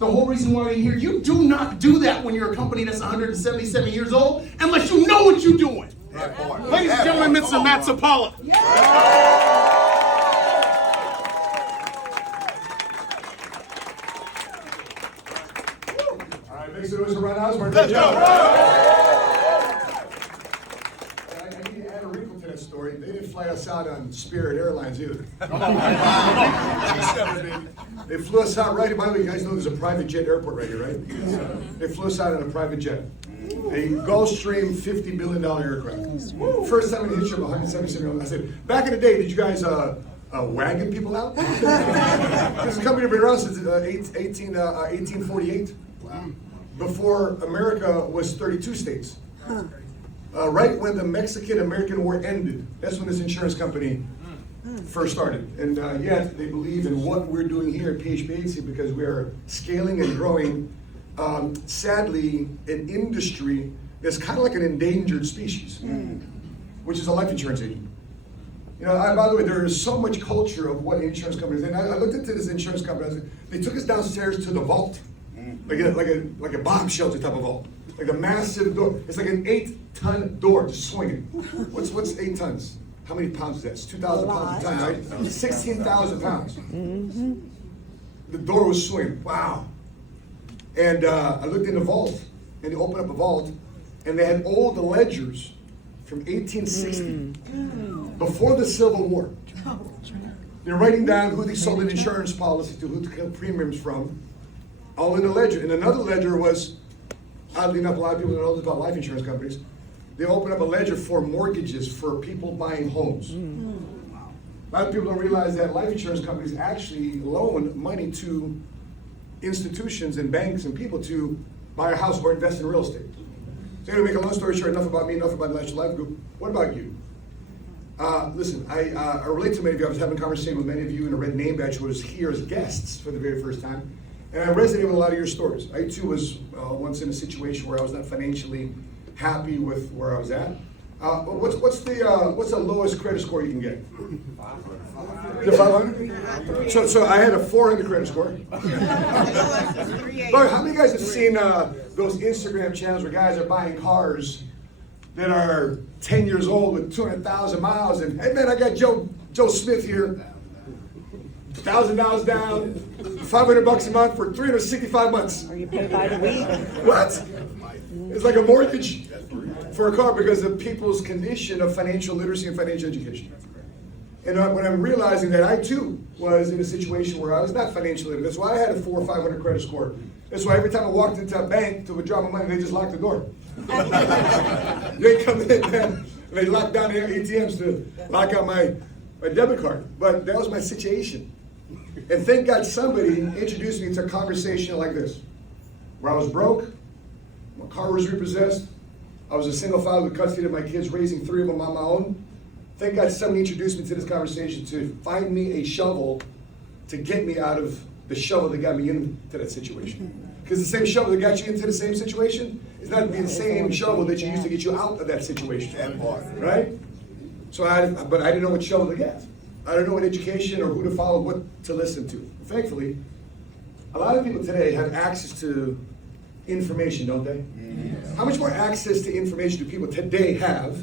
the whole reason why you're here. You do not do that when you're a company that's 177 years old unless you know what you're doing. Ladies and gentlemen, Mr. Matt Sapaula. All right, make some noise for Ron Osborne. Let's go. I need to add a wrinkle to that story. They didn't fly us out on Spirit Airlines either. They flew us out right. By the way, you guys know there's a private jet airport right here, right? They flew us out on a private jet. A Gulfstream $50 billion aircraft. First time in the history of 177. I said, back in the day, did you guys wagon people out? This company had been around since 1848. Wow. Before America was 32 states. Right when the Mexican-American War ended, that's when this insurance company first started. And yet they believe in what we're doing here at PHP because we are scaling and growing, sadly, an industry that's kind of like an endangered species, which is a life insurance agent. You know, by the way, there is so much culture of what insurance companies, and I looked into this insurance company, they took us downstairs to the vault, like a bomb shelter type of vault, like a massive door. It's like an 8-ton door, just swinging. What's 8 tons? How many pounds is that? It's 2,000 pounds a ton, right? 16,000 pounds. The door was swinging. Wow. And I looked in the vault, and they opened up a vault, and they had old ledgers from 1860, before the Civil War. They're writing down who they sold an insurance policy to, who took premiums from, all in the ledger. And another ledger was, oddly enough, a lot of people don't know this about life insurance companies. They open up a ledger for mortgages for people buying homes. A lot of people don't realize that life insurance companies actually loan money to institutions and banks and people to buy a house or invest in real estate. So to make a long story short, enough about me, enough about the National Life Group. What about you? Listen, I relate to many of you. I was having a conversation with many of you in a red name badge who was here as guests for the very first time. And I resonated with a lot of your stories. I too was once in a situation where I was not financially happy with where I was at. What's the lowest credit score you can get? 500? So I had a 400 credit score. But how many guys have seen those Instagram channels where guys are buying cars that are 10 years old with 200,000 miles, and hey man, I got Joe Smith here, $1,000 down, $500 a month for 365 months. Or you pay by the week. What? It's like a mortgage for a car because of people's condition of financial literacy and financial education. And when I'm realizing that I too was in a situation where I was not financially literate, that's why I had a 400 or 500 credit score. That's why every time I walked into a bank to withdraw my money, they just locked the door. They come in and they lock down the ATMs to lock out my debit card. But that was my situation. And thank God somebody introduced me to a conversation like this, where I was broke, my car was repossessed, I was a single father with custody of my kids, raising 3 of them on my own. Thank God somebody introduced me to this conversation to find me a shovel to get me out of the shovel that got me into that situation. Because the same shovel that got you into the same situation is not the same shovel that you used to get you out of that situation. Right? So but I didn't know what shovel to get. I don't know what education or who to follow, what to listen to. Thankfully, a lot of people today have access to information, don't they? Yes. How much more access to information do people today have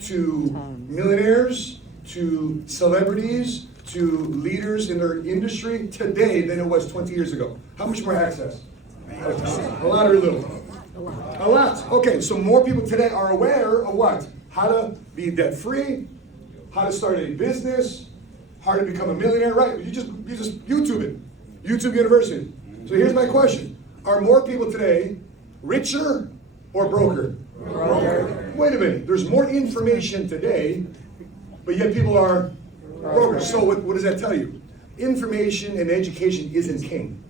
to millionaires, to celebrities, to leaders in their industry today than it was 20 years ago? How much more access? A lot or a little? A lot. Okay, so more people today are aware of what? How to be debt-free, how to start a business, how to become a millionaire, right? You just YouTube it. YouTube University. So here's my question. Are more people today richer or broker? Broker. Wait a minute. There's more information today, but yet people are brokers. So what does that tell you? Information and education isn't king.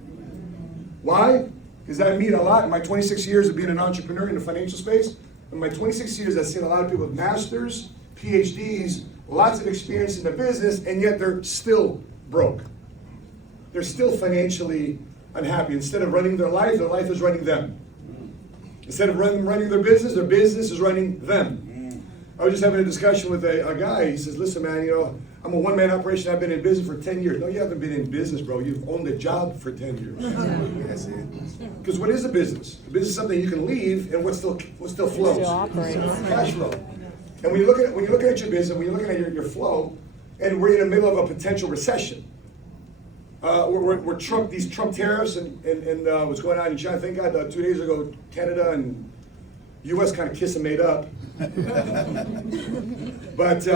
Why? Because I meet a lot in my 26 years of being an entrepreneur in the financial space. In my 26 years, I've seen a lot of people with masters, PhDs, lots of experience in the business, and yet they're still broke. They're still financially unhappy. Instead of running their life is running them. Instead of running their business is running them. I was just having a discussion with a guy. He says, listen, man, I'm a one-man operation. I've been in business for 10 years. No, you haven't been in business, bro. You've owned a job for 10 years. That's it. Because what is a business? A business is something you can leave and what still flows? Cash flow. And when you're looking at your business, when you're looking at your flow, and we're in the middle of a potential recession. These Trump tariffs and what's going on in China. Thank God 2 days ago, Canada and U.S. kind of kissed and made up. But,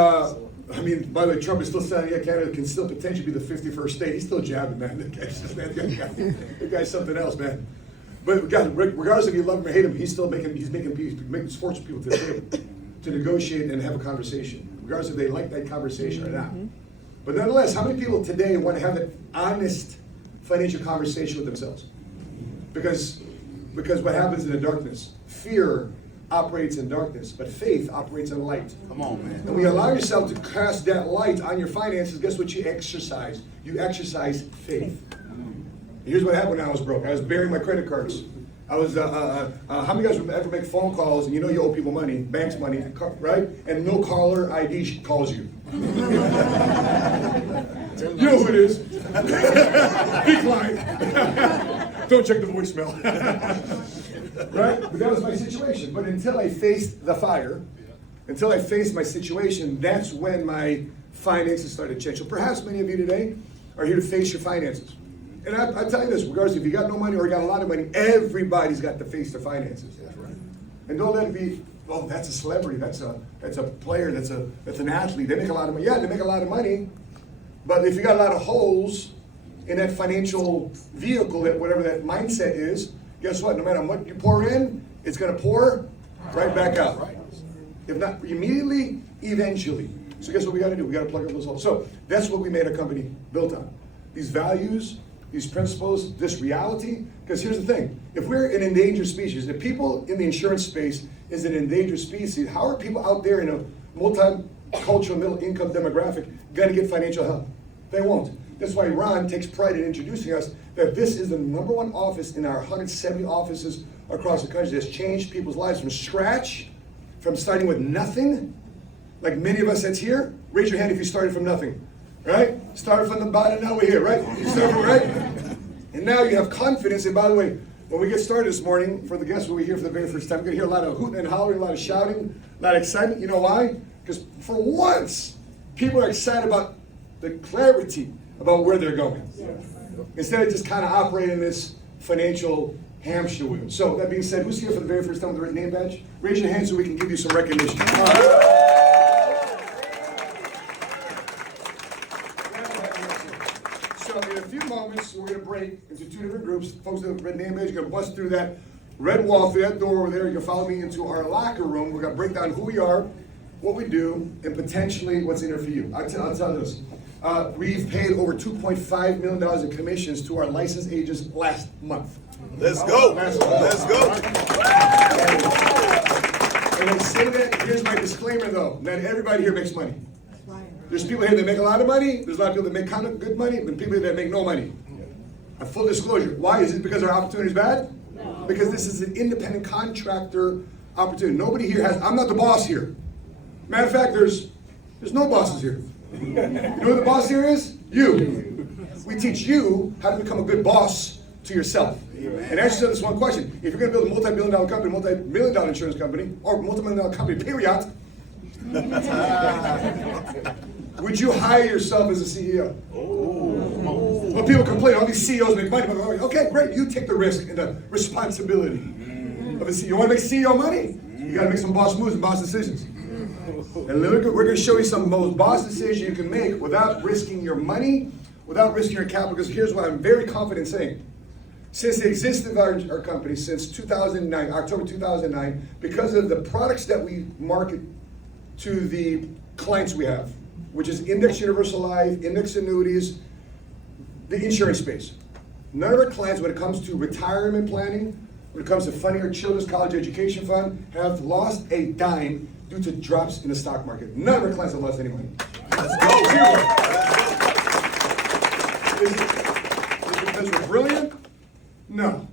I mean, by the way, Trump is still saying, yeah, Canada can still potentially be the 51st state. He's still jabbing, man. That guy's something else, man. But God, regardless if you love him or hate him, he's making peace, making sports people to the table to negotiate and have a conversation, regardless if they like that conversation or not. But nonetheless, how many people today want to have an honest financial conversation with themselves? Because what happens in the darkness, fear operates in darkness, but faith operates in light. Come on, man. And when you allow yourself to cast that light on your finances, guess what you exercise? You exercise faith. Here's what happened when I was broke. I was burying my credit cards. I was, how many guys would ever make phone calls and you know you owe people money, banks money, right? And no caller ID calls you. You know who it is. Decline. Don't check the voicemail. Right? But that was my situation. But until I faced the fire, until I faced my situation, that's when my finances started to change. So perhaps many of you today are here to face your finances. And I tell you this, regardless if you got no money or you got a lot of money, everybody's got to face their finances. That's right. And don't let it be, oh, that's a celebrity, that's a player, that's an athlete. They make a lot of money. Yeah, they make a lot of money. But if you got a lot of holes in that financial vehicle, that whatever that mindset is, guess what? No matter what you pour in, it's going to pour right back out. If not immediately, eventually. So guess what we got to do? We got to plug up those holes. So that's what we made our company built on. These values, these principles, this reality. Because here's the thing. If we're an endangered species, if people in the insurance space is an endangered species, how are people out there in a multicultural middle income demographic going to get financial help? They won't. That's why Ron takes pride in introducing us that this is the #1 office in our 170 offices across the country that's changed people's lives from scratch, from starting with nothing. Like many of us that's here, raise your hand if you started from nothing. Right? Started from the bottom, now we're here, right? You started from right? And now you have confidence. And by the way, when we get started this morning, for the guests who were here for the very first time, you're going to hear a lot of hooting and hollering, a lot of shouting, a lot of excitement. You know why? Because for once, people are excited about the clarity about where they're going. Instead of just kind of operating this financial hamster wheel. So that being said, who's here for the very first time with the name badge? Raise your hand so we can give you some recognition. So in a few moments, we're going to break into two different groups. Folks that have red name badge, you're going to bust through that red wall, through that door over there. You're going to follow me into our locker room. We're going to break down who we are, what we do, and potentially what's in there for you. I'll tell this. We've paid over $2.5 million in commissions to our licensed agents last month. Let's go. Let's go. And I say that, here's my disclaimer though. Not everybody here makes money. There's people here that make a lot of money. There's a lot of people that make kind of good money, and people that make no money. A full disclosure. Why? Is it because our opportunity is bad? No. Because this is an independent contractor opportunity. Nobody here has, I'm not the boss here. Matter of fact, there's no bosses here. You know who the boss here is? You. We teach you how to become a good boss to yourself. And answer this one question. If you're going to build a multi-billion-dollar company, multi-million-dollar insurance company, or multi-million-dollar company, period, would you hire yourself as a CEO? Well, people complain, all these CEOs make money. Okay, great. You take the risk and the responsibility of a CEO. You want to make CEO money? You got to make some boss moves and boss decisions. And we're going to show you some of the most boss decisions you can make without risking your money, without risking your capital. Because here's what I'm very confident saying. Since the existence of our company, since 2009, October 2009, because of the products that we market to the clients we have, which is Index Universal Life, Index Annuities, the insurance space. None of our clients, when it comes to retirement planning, when it comes to funding our children's college education fund, have lost a dime due to drops in the stock market. None of our clients have lost any money. Let's go. Is it because we're brilliant? No.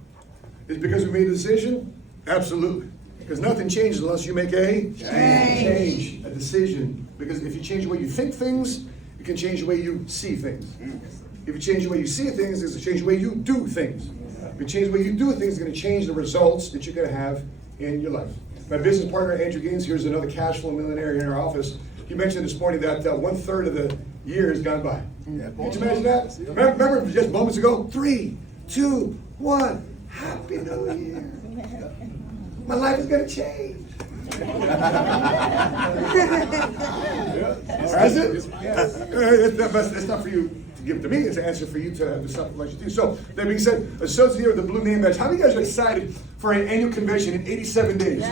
Is it because we made a decision? Absolutely. Because nothing changes unless you make a change, a decision. Because if you change the way you think things it can change the way you see things. If you change the way you see things, it's going to change the way you do things. If you change the way you do things, it's going to change the results that you're going to have in your life. My business partner, Andrew Gaines, here's another cash flow millionaire here in our office. He mentioned this morning that 1/3 of the year has gone by. Can you imagine that? Remember just moments ago? 3, 2, 1. Happy New Year. My life is going to change. Has it? That's not for you to give to me. It's an answer for you to decide what you do. So, that being said, associated with the blue name badge, how many of you guys are excited for an annual convention in 87 days? In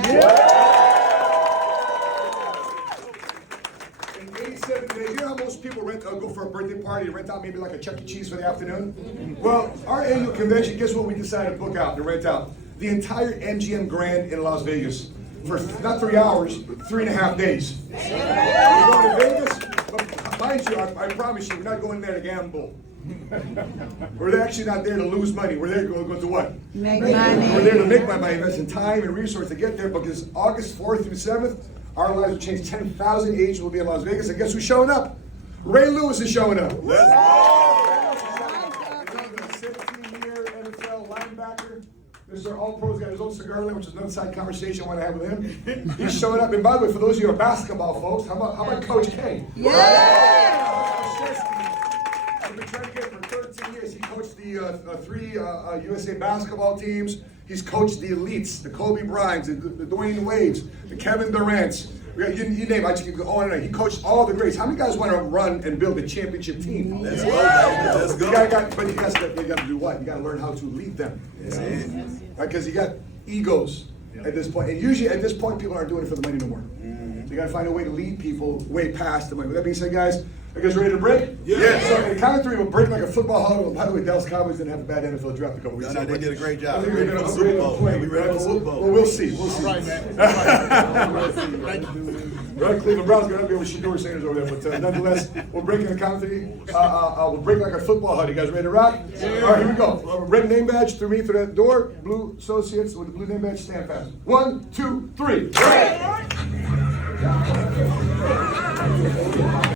87 days, you know how most people go for a birthday party and rent out maybe like a Chuck E. Cheese for the afternoon? Well, our annual convention, guess what we decided to book out and rent out? The entire MGM Grand in Las Vegas. For not 3 hours, 3.5 days. We're going to Vegas, but mind you, I promise you, we're not going there to gamble. We're actually not there to lose money. We're there to go to what? Make money. We're there to make my money, invest in time and resource to get there, because August 4th through 7th, our lives will change. 10,000 agents will be in Las Vegas, and guess who's showing up? Ray Lewis is showing up. Let's go! 17-year NFL linebacker. This is our all-pros guy, his own cigar line, which is another side conversation I want to have with him. He's showing up. And by the way, for those of you who are basketball folks, how about Coach K? Yeah! I've been trying to get him for 13 years. He coached the 3 USA basketball teams. He's coached the elites, the Kobe Bryants, the Dwayne Wades, the Kevin Durant's. You name it, I just can go on and on. He coached all the greats. How many guys want to run and build a championship team? Let's go, baby. Let's go. But you got to do what? You got to learn how to lead them. Because you got egos at this point. And usually at this point, people aren't doing it for the money no more. So you got to find a way to lead people way past the money. With that being said, guys, are you guys ready to break? Yeah. So in the count of 3, we'll break like a football huddle. By the way, Dallas Cowboys didn't have a bad NFL draft a couple weeks ago. No, they did a great job. I think Ready they're for going the to Super Bowl. play. We ready for the Super Bowl. Well, we'll see. We'll see. All right, man. Thank you. Right, Cleveland Browns going to be with Shador Sanders over there, but nonetheless, we'll break in the count of 3. We'll break like a football huddle. You guys ready to rock? Yeah. All right, here we go. Red name badge through me through that door. Blue associates with the blue name badge, stand fast. 1, 2, 3. Break!